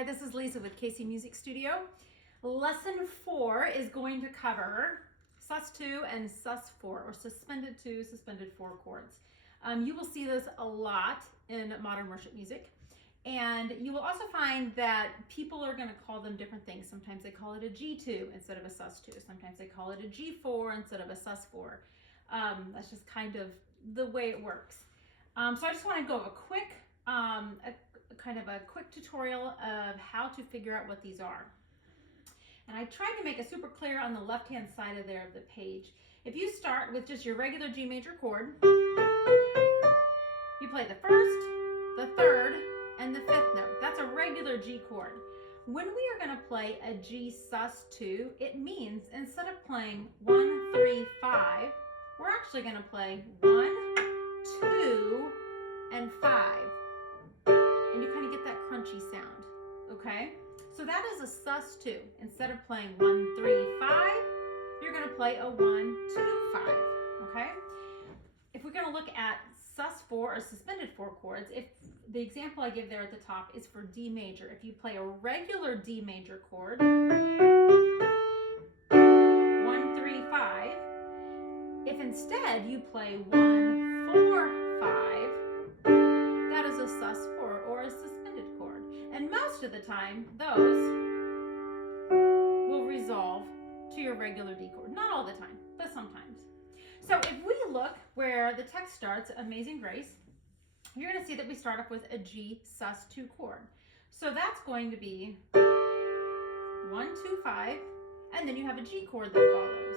Hi, this is Lisa with KC Music Studio. Lesson 4 is going to cover sus2 and sus4, or suspended 2, suspended 4 chords. You will see this a lot in modern worship music, and you will also find that people are going to call them different things. Sometimes they call it a G2 instead of a sus2. Sometimes they call it a G4 instead of a sus4. That's just kind of the way it works. So I just want to go a quick kind of a quick tutorial of how to figure out what these are. And I tried to make it super clear on the left hand side of there of the page. If you start with just your regular G major chord, you play the first, the third, and the fifth note. That's a regular G chord. When we are going to play a G sus2, it means instead of playing 1, 3, 5, we're actually going to play 1, 2, and 5. And you kind of get that crunchy sound, okay? So that is a sus2. Instead of playing 1, 3, 5, you're going to play a 1, 2, 5, okay? If we're going to look at sus4 or suspended 4 chords, if the example I give there at the top is for D major, if you play a regular D major chord, 1, 3, 5, if instead you play 1, 4, 5, that is a sus4 or a suspended chord. And most of the time, those will resolve to your regular D chord. Not all the time, but sometimes. So if we look where the text starts, Amazing Grace, you're going to see that we start off with a G sus2 chord. So that's going to be 1, 2, 5, and then you have a G chord that follows.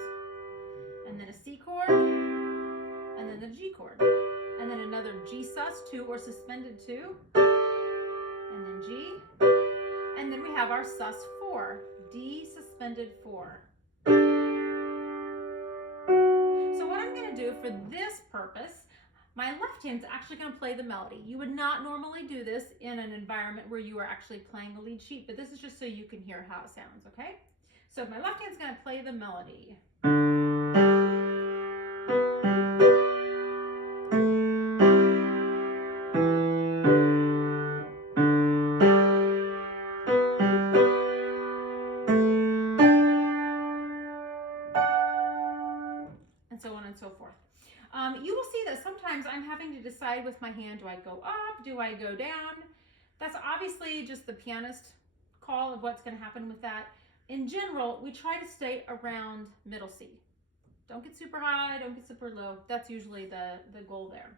And then a C chord, and then the G chord. And then another G sus2 or suspended 2, and then G, and then we have our sus4, D suspended 4. So what I'm going to do for this purpose, my left hand's actually going to play the melody. You would not normally do this in an environment where you are actually playing the lead sheet, but this is just so you can hear how it sounds, okay? So my left hand's going to play the melody. And so on and so forth. You will see that sometimes I'm having to decide with my hand, do I go up, do I go down? That's obviously just the pianist call of what's going to happen with that. In general, we try to stay around middle C. Don't get super high, don't get super low. That's usually the goal there.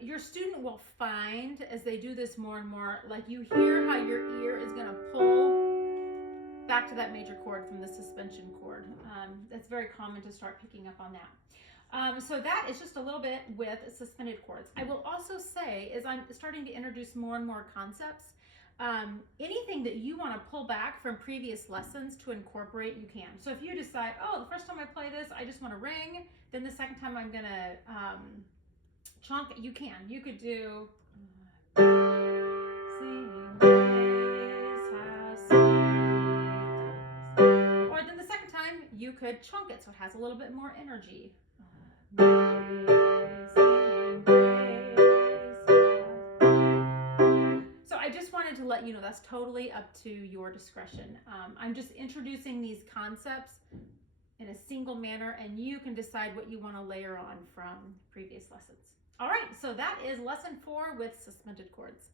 Your student will find as they do this more and more, like you hear how your ear is going to pull back to that major chord from the suspension chord. That's very common to start picking up on that. So that is just a little bit with suspended chords. I will also say, as I'm starting to introduce more and more concepts, anything that you want to pull back from previous lessons to incorporate, you can. So if you decide, oh, the first time I play this, I just want to ring, then the second time I'm going to chunk, you can. You could do you could chunk it so it has a little bit more energy. So I just wanted to let you know that's totally up to your discretion. I'm just introducing these concepts in a single manner, and you can decide what you want to layer on from previous lessons. All right, so that is lesson 4 with suspended chords.